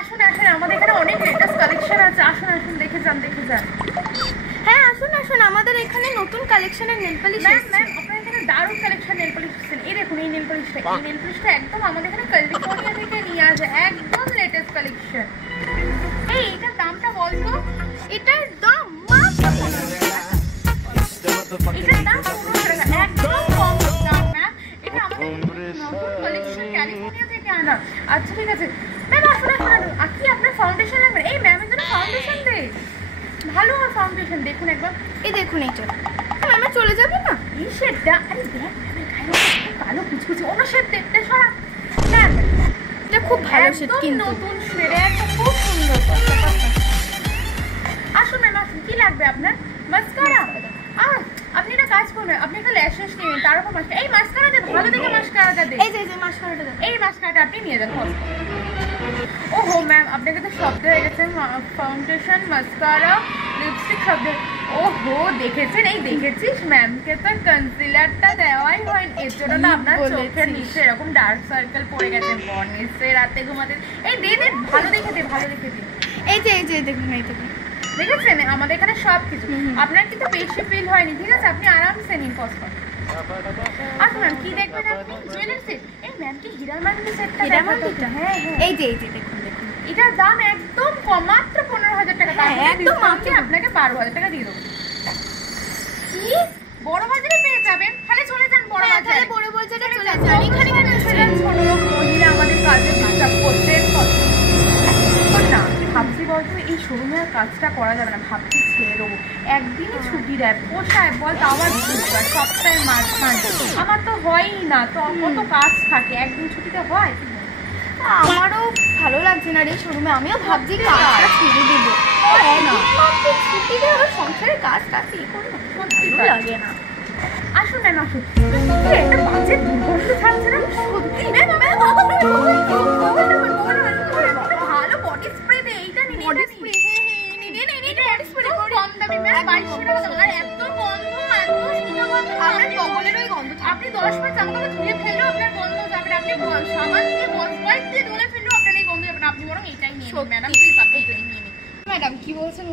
আসুন আসুন, আমাদের এখানে অনেক লেটেস্ট কালেকশন আছে, আসুন আসুন দেখে যান দেখে যান। হ্যাঁ আসুন আসুন, আমাদের এখানে নতুন কালেকশনের নেল পলিশ ম্যাম ম্যাম আপনার এখানে দারুণ কালেকশন নেল পলিশ এসেছেন। এই দেখুন এই নেল পলিশটা, এই নেল পলিশটা একদম আমাদের এখানে ক্যালিফোর্নিয়া থেকে নিয়ে আসে, একদম লেটেস্ট কালেকশন। এই এটার দামটা বলতো? এটার দাম মাত্র 15 টাকা। এটার দাম 15 টাকা, একদম কম দাম ম্যাম। এটা আমাদের নতুন কালেকশন ক্যালিফোর্নিয়া থেকে আনা। আচ্ছা ঠিক আছে ম্যাম, আসুন আসুন আসুন। কি আপনার ফাউন্ডেশন লাগবে? এই ম্যামের জন্য ফাউন্ডেশন দে, ভালো ফাউন্ডেশন দেখুন একবার। এই দেখুন এইটা ম্যামে চলে যাবে না? এই শেডটা, আরে দেখ ম্যামের গায়ে মধ্যে কালো কুচকুচে, অন্য শেড দেখতে সরা। ম্যাম এটা খুব ভালো শেড, একদম কিন্তু নতুন শেড, একদম খুব সুন্দর। আসুন ম্যাম আসুন, কি লাগবে আপনার? মাস্কারা? আপনি একটা কাজ করবেন, আপনি একটা ল্যাশেস নিন, তার উপর মাস্কারা। এই মাস্কারাটা ভালো দেখে মাস্কারাটা দে। এই যে মাস্কারাটা দেন। এই মাস্কারাটা আপনি নিয়ে যান। ওহো ম্যাম, আপনাকে তো শব্দ হয়ে গেছে। ফাউন্ডেশন, মাস্কারা, লিপস্টিক শব্দ। ওহো দেখেছেন, এই দেখেছিস ম্যামকে তো কনসিলারটা দেওয়াই হয়নি, এর জন্য না আপনার চোখের নিচে এরকম ডার্ক সার্কেল পড়ে গেছে। বর্নিশে রাতে ঘুমাতে। এই দে দে, ভালো দেখে দে, ভালো দেখে দে। এই যে দেখুন, এই দেখুন দেখেছেন আমাদের এখানে সব কিছু। আপনার কিন্তু বেশি ফিল হয়নি, ঠিক আছে? আপনি আরামসে নিন কষ্ট। আচ্ছা ম্যাম কি দেখবেন আপনি? Jewellery set? এই ম্যাম কি হীরার মানগুলো সেটটা? হীরার মানগুলো? হ্যাঁ হ্যাঁ, এই যে দেখুন দেখুন, এটার দাম একদম কম, মাত্র 15,000 টাকা। হ্যাঁ, একদম মাত্র। আপনাকে 12,000 টাকা দিয়ে দেবো। কি বড় বাজারে পেয়ে যাবেন? তাহলে চলে যান বড় বাজারে। তাহলে বড় বাজারে চলে যান। এখানে কেন ছোট লোক মহিলা আমাদের কাজে ডিস্টার্ব করতে না। ভাবছি বলতো এই শোরুমে আর কাজটা করা যাবে না, ভাবছি ছেড়ে দেবো। একদিনই ছুটি দেয়, পোষায় বল? তা আবার সপ্তাহে মাঝখানে আমার তো হয়ই না, তো কত কাজ থাকে, একদিন ছুটিতে হয়? আমারও ভালো লাগছে না রে শোরুমে, আমিও ভাবছি কাজটা ছেড়ে দেবো। ছুটি দিয়ে আবার সংসারের কাজ টাজ এই করবো, ভালো লাগে না। আসুন ম্যাম আসুন, একটা বাজে দুর্গন্ধ ছাড়ছে না সত্যি ম্যাম। ভালো বডি স্প্রে দে, এইটা নিন। Body spray? বডি স্প্রে কম দামি ম্যাম, 2200 টাকা। আর এত গন্ধ, এত সুন্দর গন্ধ, আপনার বগলেরই গন্ধ। আপনি 10 মিনিট জামাকাপড় ধুয়ে ফেললেও আপনার গন্ধ যাবে না। আপনি সাবান দিয়ে বয়েস দিয়ে ধুলে ফেললেও আপনার এই গন্ধ যাবে না। আপনি বরং এইটাই নিন ম্যাডাম, প্লিজ আপনি এটাই নিন। ম্যাডাম কি বলছেন?